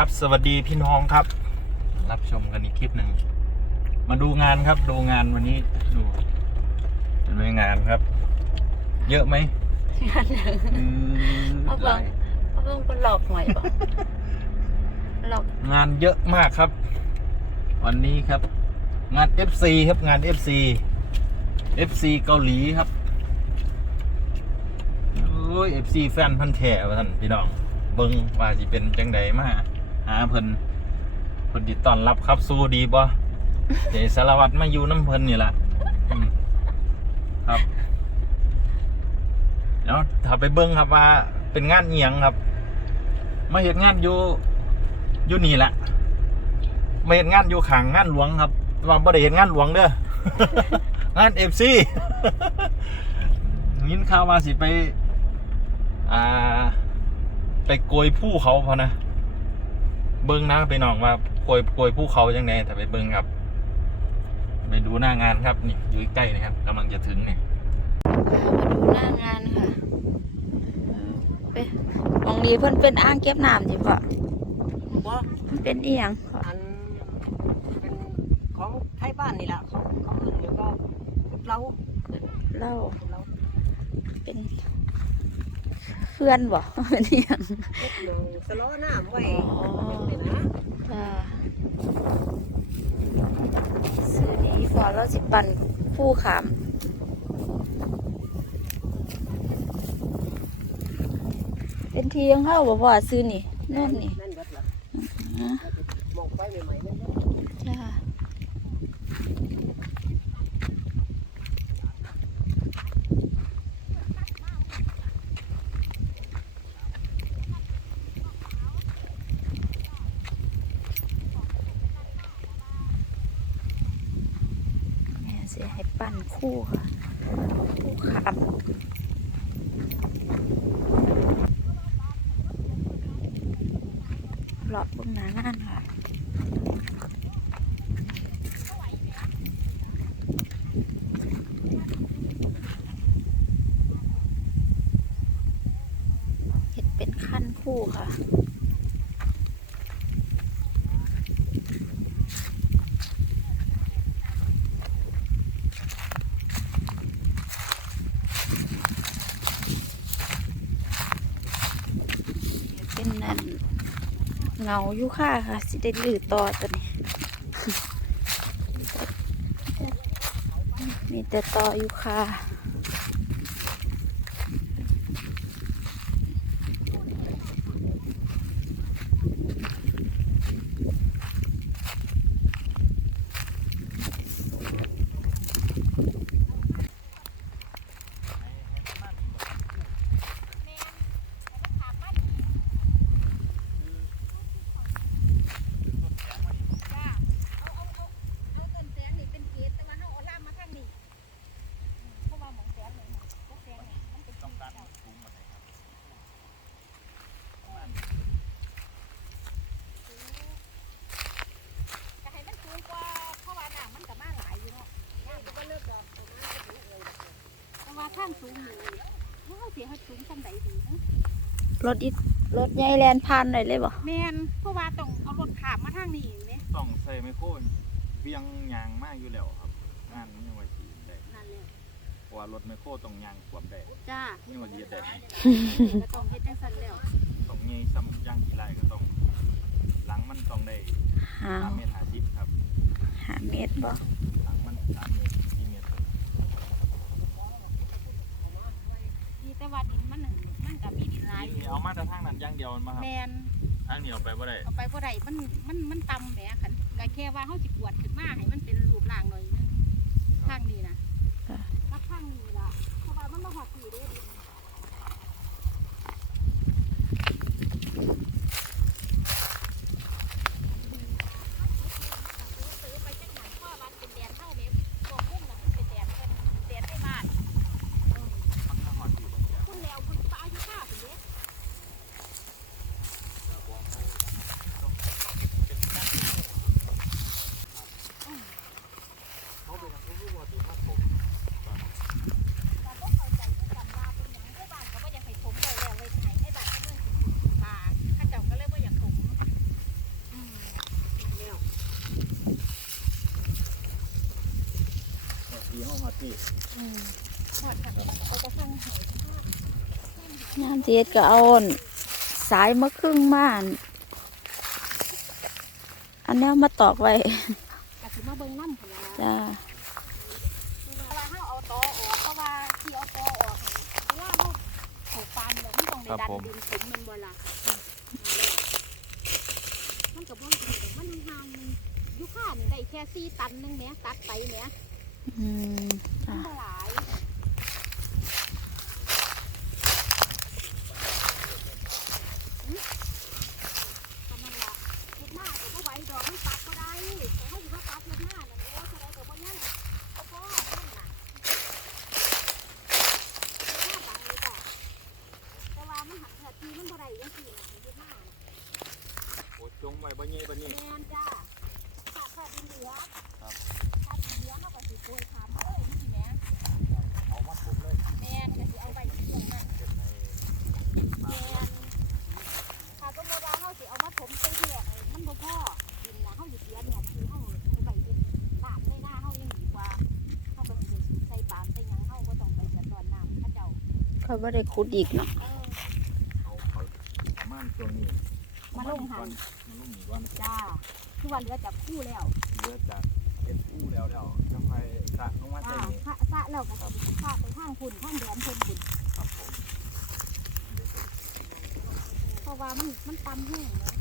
ครับ สวัสดีพี่น้องครับ รับชมกันอีกคลิปหนึ่ง มาดูงานครับ ดูงานวันนี้ดูเป็นไงงานครับ เยอะไหมงานหนึ่งอืมเอาเบิ่งเขาเพิ่งเป็นหลอกหวยบอกหลอกงานเยอะมากครับ วันนี้ครับ งาน FC ครับงาน FC FC เกาหลีครับโอ้ย FC แฟนพันธุ์แท้ว่าท่านพี่น้องเบิ่งว่าสิเป็นจังใดมา หาเพิ่นเพิ่นติดต้อนรับครับสู้ดีบ่เดี๋ยวสารวัตรมาอยู่น้ำเพิ่นนี่ล่ะอืมครับเดี๋ยวถ้าไปเบิ่งครับว่า เป็นงานเอียงครับ มาเห็นงานอยู่อยู่นี่แหละมาเห็นงานอยู่ขางงานหลวงครับว่าบ่ได้เห็นงานหลวงเด้อ งานเอฟซียินข่าวว่าสิไป อ่า ไปโกยผู้เขาพอนะ เบิ้งนะไปน้องว่าโกยโกยผู้เขายังไงแต่ไปเบิ้งครับ ไปดูหน้างานครับนี่อยู่ใกล้ๆนะครับกำลังจะถึงเนี่ยมาดูหน้างานค่ะเอ้ยมองดีเพิ่นเป็นอ่างเก็บน้ำจิปะบ่มันเป็นอีหยังอันเป็นของไทยบ้านนี่แหละของของอื่นเดี๋ยวก็เราเล่าเราเป็น เพื่อนบอกเป็นอีหยังเล็กหนึ่งสโลว์น้ำไว้อ๋อเนี่ยนะค่ะซื้อนี้พอเราสิปั่นผู้ขามเป็นทีของเขาบอกว่าซื้อนี่นั่นนี่ นั่นเบิดละ อ๋อ มองไปใหม่ๆนั่นเบิด จ้าแม่เสียให้ปั่น คู่ค่ะคู่ขามหลอดบนหนางานค่ะเห็ดเป็นขั้นคู่ค่ะ เป็นนั่น เงาอยู่ค่ะค่ะ สิได้ลือต่อตัวนี้มีแต่ต่ออยู่ค่ะ เอาต้นแสงนี่เป็นเกศแต่ว่าเฮาเอาล่ามมาทางนี้เพราะว่าหมองแสงนี่นะต้นแสงนี่มันเป็นสีเก่าจะให้มันสูงกว่าเพราะว่าน้ำมันก็มาหลายอยู่เนาะน้ำมันก็เลิกดอกประมาณจะถึงเลยแต่ว่าข้างสูงนี่เฮาสิเฮ็ดสูงซำใดดีนะ รถอีรถใหญ่แลนผ่านได้เลยบ่แม่นเพราะว่าต้องเอารถขามมาทางนี้แหมต้องใส่ไมโครเวียงยางมากอยู่แล้วครับงานนี้ยังไว้สีได้นั่นแหละเพราะว่ารถไมโครต้องยางขวบได้จ้านี่ว่าดีได้ก็ต้องเฮ็ดจังซั่นแล้วต้องเงยซ้ำยางกี่ไรก็ต้อง หลังมันต้องได้หาสามเมตรห้าสิบครับหาเมตรบ่ หลังมันสามเมตรสี่เมตร ดีแต่ว่าดินมันนั่นมันก็มีดินหลายอ นี่ ยู่ เอามาแต่ทางนั้น อย่างเดียวมันมาครับแมนทางนี้เอาไปบ่ได้เอาไปบ่ได้มันมันมันต่ำแหมคันก็แค่ว่าเฮาสิกวดขึ้นมาให้มันเป็นรูปร่างหน่อยนึงข้างนี้นะรับข้างนี้ล่ะเพราะว่ามันบ่ฮอดที่เด้ดินซื้อไปจักหน่อยเพราะว่ามันเป็นแดนเฮาแหมพวกมุ่งน่ะมันเป็นแดนเพิ่นแดนในบ้านเออ มันก็หอดอยู่ คุณแล้วคุณป้าอายุค่าเป็นเด้ เขาเป็นผู้รู้ว่าดีมากผม แต่บ่เข้าใจคือกันว่าเป็นห ที่อืมหอดหักเอาจะฟังหอยยามสิเฮ็ดก็เอาอั่นสายมาครึ่งม่าน อันเนี้ยมาตอกไว้กะสิมาเบิ่งน้ำพุ่นล่ะจ้าเพราะว่าเฮาเอาตอออกเพราะว่าที่เอาตอออกเวลาเฮาปลูกปาล์มแล้วมันต้องได้ดันดินถึงมันบ่ล่ะมันก็บ่ถึงมันห่างๆอยู่ข้านี่ได้แค่4ตันหนึงแหมตัดไปแหมอืมมัจ้านบ่หลายหึก็นั่นล่ะเฮ็ดหน้าก็บ่ไหวดอกมันตัดบ่ได้แต่เฮาสิมาตัดเฮ็ดหน้านั่นโอ้เท่าใดก็บ่ยังเอาพอนั่นน่ะแต่ว่ามั นหักเนื้อทีมันบ่ได้ยังสี่นาทีที่ห้าโอ้จงไว้บ่เงี้ยบ่นี่แมนจ้าขาดขาดดินเหลือครับขาดดินเหลือเขาก็สิโกยขามเอ้ยนี่สิแหม่ เอามาผมเลย แมนก็สิเอาไปที่เรื่องนั้น เป็นใน แมน ถ้าสมมติว่าเขาสิเอามาถมเป็นเที่ยงมันบ่พอดินนะเขาสิเสียเนี่ยคือเขาเอาไปเฮ็ดน้ำในหน้าเขายังดีกว่าเขาก็สิได้สูบใส่ปาล์มใส่หยังเขาบ่ต้องไปเดือดร้อนน้ำเขาเจ้าเขาบ่ได้ขุดอีกเนาะเออเอาเขาประมาณช่วงนี้มาลงหันมาลงนี่ก่อนจ้าคือว่าเหลือจากคู่แล้วเหลือจากเป็นผู้แล้วแล้วจะไปสระลงมาอ่าใส่นี่พระสะแล้วก็สิพาไปทางคุณทางแดนเพิ่นคุณครับผม เพราะ ว่ามันมันตำแห้งเลย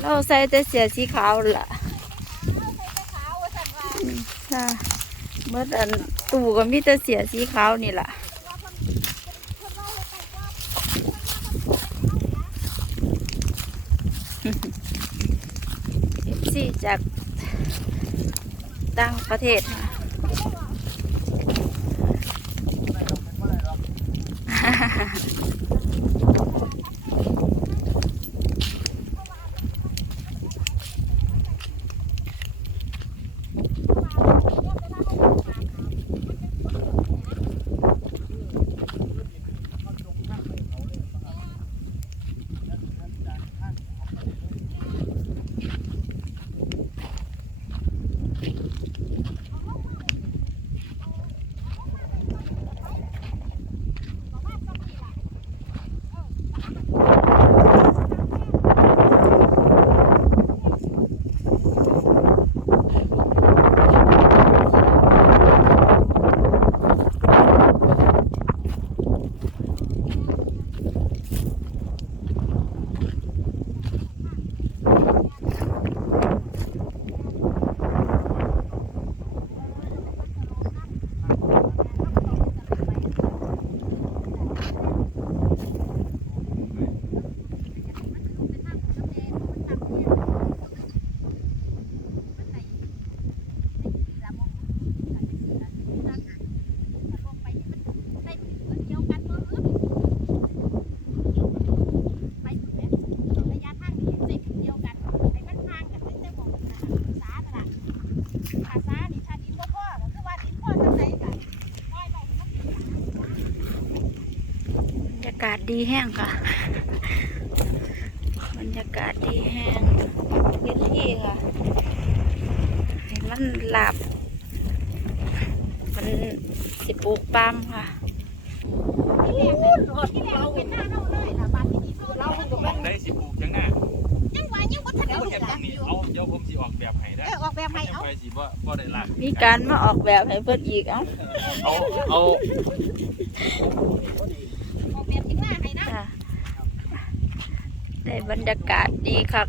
เราใส่ต้องเส่แต่เสียสีขาวล่ะเอาใส่ไปขาวว่าสั่นว่าจ้าเมื่ออันตู่ก็มีแต่เสียสีขาวนี่ล่ะ ว่าเพิ่นเพิ่นเล่าให้ไปว่าเพิ่นว่าเพิ่น เอฟซีจากต่างประเทศค่ะ ดีแห้งค่ะ บรรยากาศดีแห้งพื้นที่ค่ะเห็นมันหลับ มันสิปลูกปาล์มค่ะเราเพิ่นก็มองได้สิปลูกจังหน้ายังว่ายังบ่ทันได้เอารู้เห็นล่ะตรงนี้เอาเดี๋ยวผมสิออกแบบให้ได้เออออกแบบให้ยังเอาไปสิบ่บ่ได้ลากมีการมาออกแบบให้เพิ่นอีกเอ้าเอาเอา ออกแบบที่หน้าให้นะ จ้ะได้ บรรยากาศดีครับ